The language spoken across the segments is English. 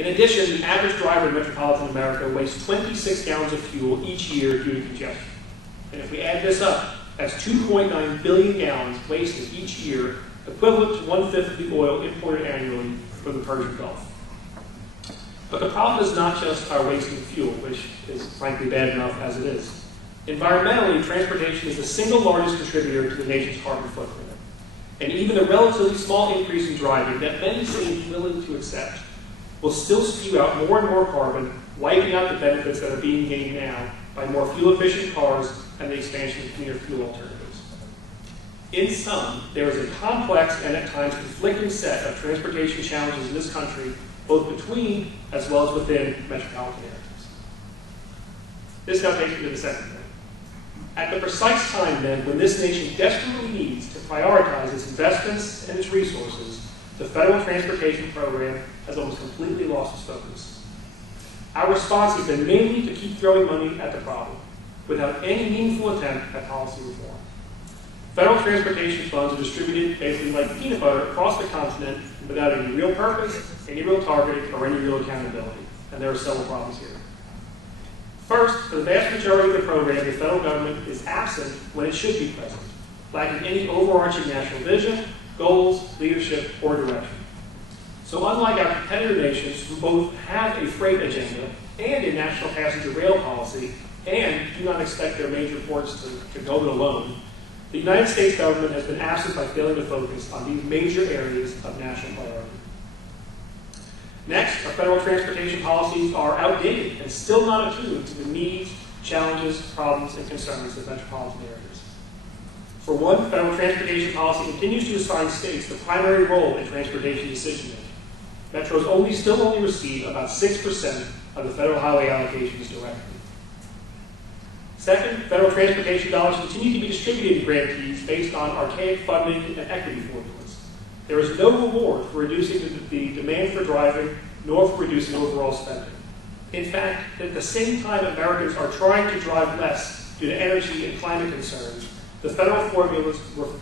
In addition, the average driver in metropolitan America wastes 26 gallons of fuel each year due to congestion. And if we add this up, that's 2.9 billion gallons wasted each year, equivalent to 1/5 of the oil imported annually from the Persian Gulf. But the problem is not just our wasting fuel, which is frankly bad enough as it is. Environmentally, transportation is the single largest contributor to the nation's carbon footprint. And even the relatively small increase in driving that many seem willing to accept will still spew out more and more carbon, wiping out the benefits that are being gained now by more fuel-efficient cars and the expansion of cleaner fuel alternatives. In sum, there is a complex and at times conflicting set of transportation challenges in this country, both between as well as within metropolitan areas. This now takes me to the second point. At the precise time, then, when this nation desperately needs to prioritize its investments and its resources, the federal transportation program has almost completely lost its focus. Our response has been mainly to keep throwing money at the problem, without any meaningful attempt at policy reform. Federal transportation funds are distributed basically like peanut butter across the continent without any real purpose, any real targeting, or any real accountability. And there are several problems here. First, for the vast majority of the program, the federal government is absent when it should be present, lacking any overarching national vision, goals, leadership, or direction. So unlike our competitor nations who both have a freight agenda and a national passenger rail policy, and do not expect their major ports to go it alone, the United States government has been absent by failing to focus on these major areas of national priority. Next, our federal transportation policies are outdated and still not attuned to the needs, challenges, problems, and concerns of metropolitan areas. For one, federal transportation policy continues to assign states the primary role in transportation decision-making. Metros still only receive about 6% of the federal highway allocations directly. Second, federal transportation dollars continue to be distributed to grantees based on archaic funding and equity formulas. There is no reward for reducing the demand for driving, nor for reducing overall spending. In fact, at the same time Americans are trying to drive less due to energy and climate concerns, the federal formulas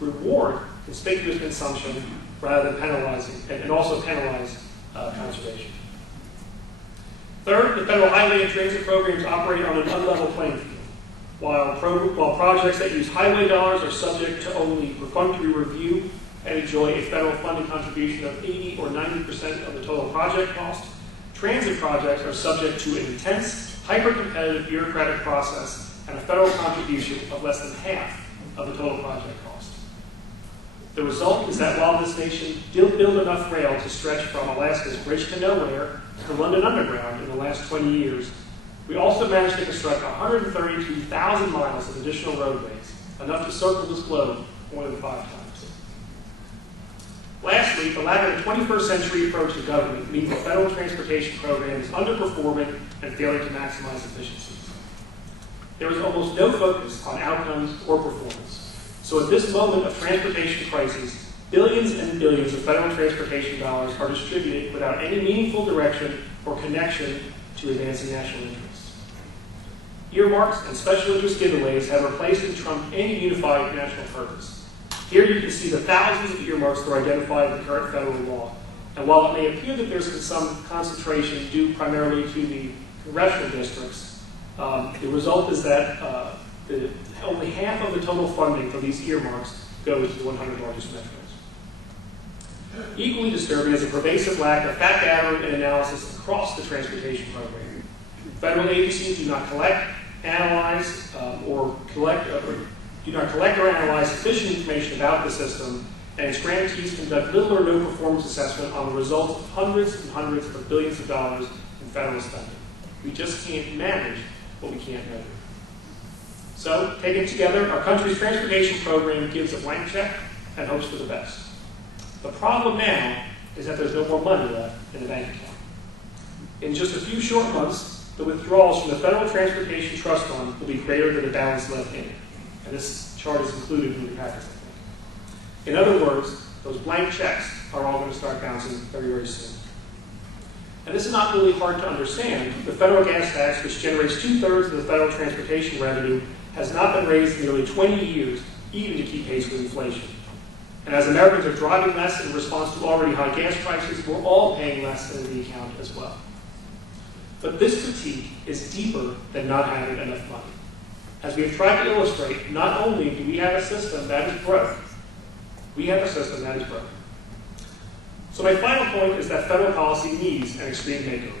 reward conspicuous consumption rather than penalizing, and also penalize conservation. Third, the federal highway and transit programs operate on an unlevel playing field. While projects that use highway dollars are subject to only perfunctory review and enjoy a federal funding contribution of 80 or 90% of the total project cost, transit projects are subject to an intense, hyper-competitive bureaucratic process and a federal contribution of less than half of the total project cost. The result is that while this nation did build enough rail to stretch from Alaska's Bridge to Nowhere to London Underground in the last 20 years, we also managed to construct 132,000 miles of additional roadways, enough to circle this globe more than 5 times. Lastly, the lack of a 21st century approach to government means the federal transportation program is underperforming and failing to maximize efficiencies. There is almost no focus on outcomes or performance. So at this moment of transportation crisis, billions and billions of federal transportation dollars are distributed without any meaningful direction or connection to advancing national interests. Earmarks and special interest giveaways have replaced and trumped any unified national purpose. Here you can see the thousands of earmarks that are identified in the current federal law. And while it may appear that there's some concentration due primarily to the congressional districts, the result is that only half of the total funding for these earmarks goes to the 100 largest metros. Equally disturbing is a pervasive lack of fact gathering and analysis across the transportation program. Federal agencies do not collect, analyze, or analyze sufficient information about the system, and its grantees conduct little or no performance assessment on the results of hundreds and hundreds of billions of dollars in federal spending. We just can't manage what we can't measure. So, taken together, our country's transportation program gives a blank check and hopes for the best. The problem now is that there's no more money left in the bank account. In just a few short months, the withdrawals from the Federal Transportation Trust Fund will be greater than the balance left in it. And this chart is included in the package, I think. In other words, those blank checks are all going to start bouncing very, very soon. And this is not really hard to understand. The federal gas tax, which generates 2/3 of the federal transportation revenue, has not been raised in nearly 20 years, even to keep pace with inflation. And as Americans are driving less in response to already high gas prices, we're all paying less into the account as well. But this critique is deeper than not having enough money. As we have tried to illustrate, not only do we have a system that is broken, we have a system that is broken. So my final point is that federal policy needs an extreme makeover.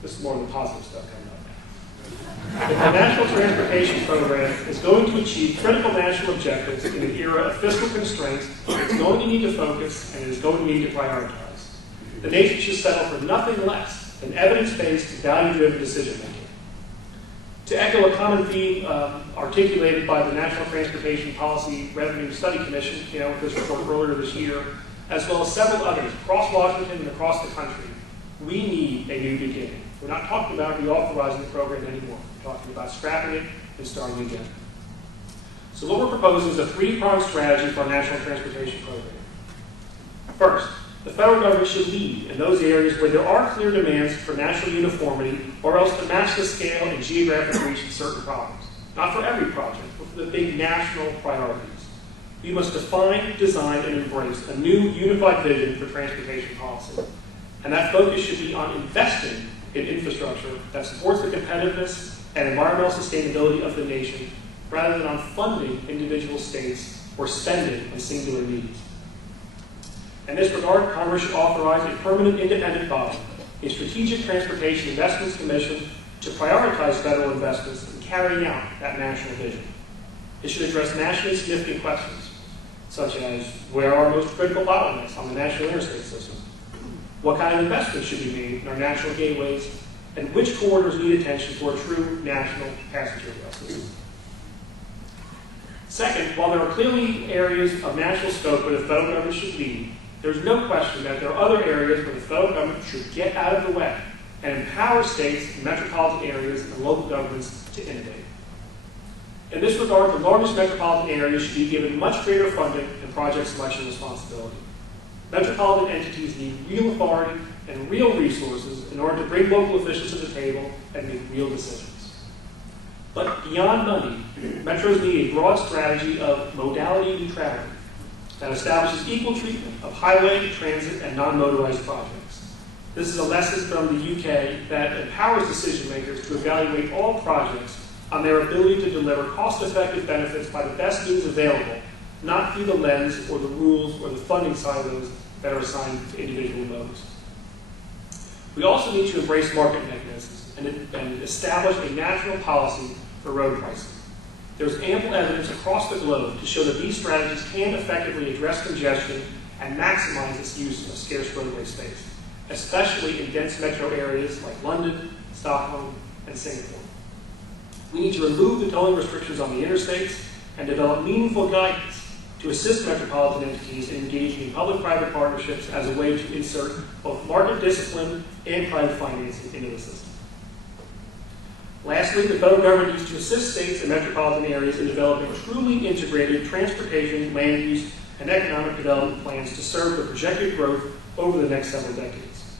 This is more of the positive stuff coming up now. If the National Transportation Program is going to achieve critical national objectives in an era of fiscal constraints, it's going to need to focus and it is going to need to prioritize. The nation should settle for nothing less than evidence-based, value-driven decision-making. To echo a common theme articulated by the National Transportation Policy Revenue Study Commission, with this report earlier this year, as well as several others across Washington and across the country, we need a new beginning. We're not talking about reauthorizing the program anymore. We're talking about scrapping it and starting again. So what we're proposing is a three-pronged strategy for our National Transportation Program. First, the federal government should lead in those areas where there are clear demands for national uniformity or else to match the scale and geographic reach of certain problems. Not for every project, but for the big national priorities. We must define, design, and embrace a new unified vision for transportation policy. And that focus should be on investing in infrastructure that supports the competitiveness and environmental sustainability of the nation rather than on funding individual states or spending on singular needs. In this regard, Congress should authorize a permanent independent body, a Strategic Transportation Investments Commission, to prioritize federal investments in carrying out that national vision. It should address nationally significant questions, such as where are our most critical bottlenecks on the national interstate system? What kind of investments should be made in our national gateways? And which corridors need attention for a true national passenger rail system? Second, while there are clearly areas of national scope where the federal government should lead, there's no question that there are other areas where the federal government should get out of the way and empower states, metropolitan areas, and local governments to innovate. In this regard, the largest metropolitan areas should be given much greater funding and project selection responsibility. Metropolitan entities need real authority and real resources in order to bring local officials to the table and make real decisions. But beyond money, metros need a broad strategy of modality neutrality that establishes equal treatment of highway, transit, and non-motorized projects. This is a lesson from the UK that empowers decision makers to evaluate all projects on their ability to deliver cost-effective benefits by the best means available, not through the lens or the rules or the funding silos that are assigned to individual modes. We also need to embrace market mechanisms and establish a national policy for road pricing. There's ample evidence across the globe to show that these strategies can effectively address congestion and maximize its use of scarce roadway space, especially in dense metro areas like London, Stockholm, and Singapore. We need to remove the tolling restrictions on the interstates and develop meaningful guidance to assist metropolitan entities in engaging in public-private partnerships as a way to insert both market discipline and private financing into the system. Lastly, the federal government needs to assist states and metropolitan areas in developing truly integrated transportation, land use, and economic development plans to serve the projected growth over the next several decades.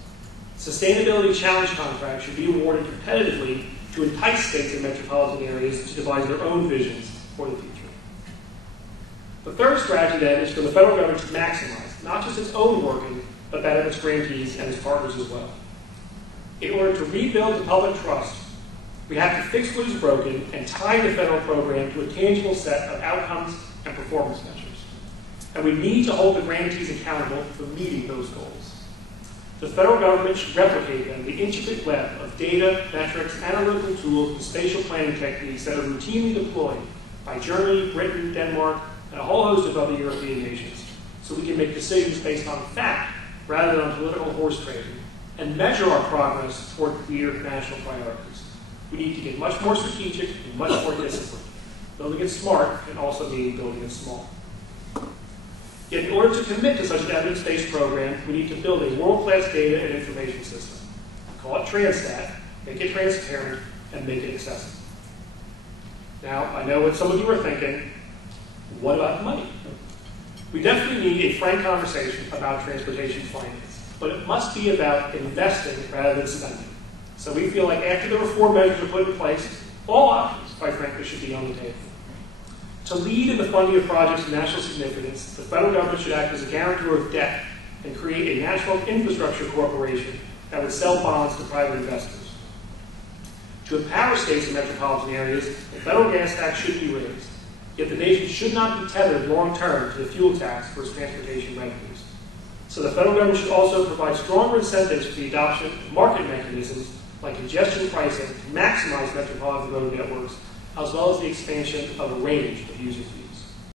Sustainability challenge contracts should be awarded competitively to entice states and metropolitan areas to devise their own visions for the future. The third strategy, then, is for the federal government to maximize not just its own working, but that of its grantees and its partners as well. In order to rebuild the public trust, we have to fix what is broken and tie the federal program to a tangible set of outcomes and performance measures. And we need to hold the grantees accountable for meeting those goals. The federal government should replicate then the intricate web of data, metrics, analytical tools, and spatial planning techniques that are routinely deployed by Germany, Britain, Denmark, and a whole host of other European nations, so we can make decisions based on fact rather than on political horse trading, and measure our progress toward clear national priorities. We need to get much more strategic and much more disciplined. Building it smart can also mean building it small. Yet in order to commit to such an evidence-based program, we need to build a world-class data and information system. Call it Transstat, make it transparent, and make it accessible. Now, I know what some of you are thinking, what about money? We definitely need a frank conversation about transportation finance, but it must be about investing rather than spending. So we feel like after the reform measures are put in place, all options, quite frankly, should be on the table. To lead in the funding of projects of national significance, the federal government should act as a guarantor of debt and create a national infrastructure corporation that would sell bonds to private investors. To empower states and metropolitan areas, the federal gas tax should be raised, yet the nation should not be tethered long-term to the fuel tax for its transportation revenues. So the federal government should also provide stronger incentives for the adoption of market mechanisms like congestion pricing to maximize metropolitan road networks, as well as the expansion of a range of user fees.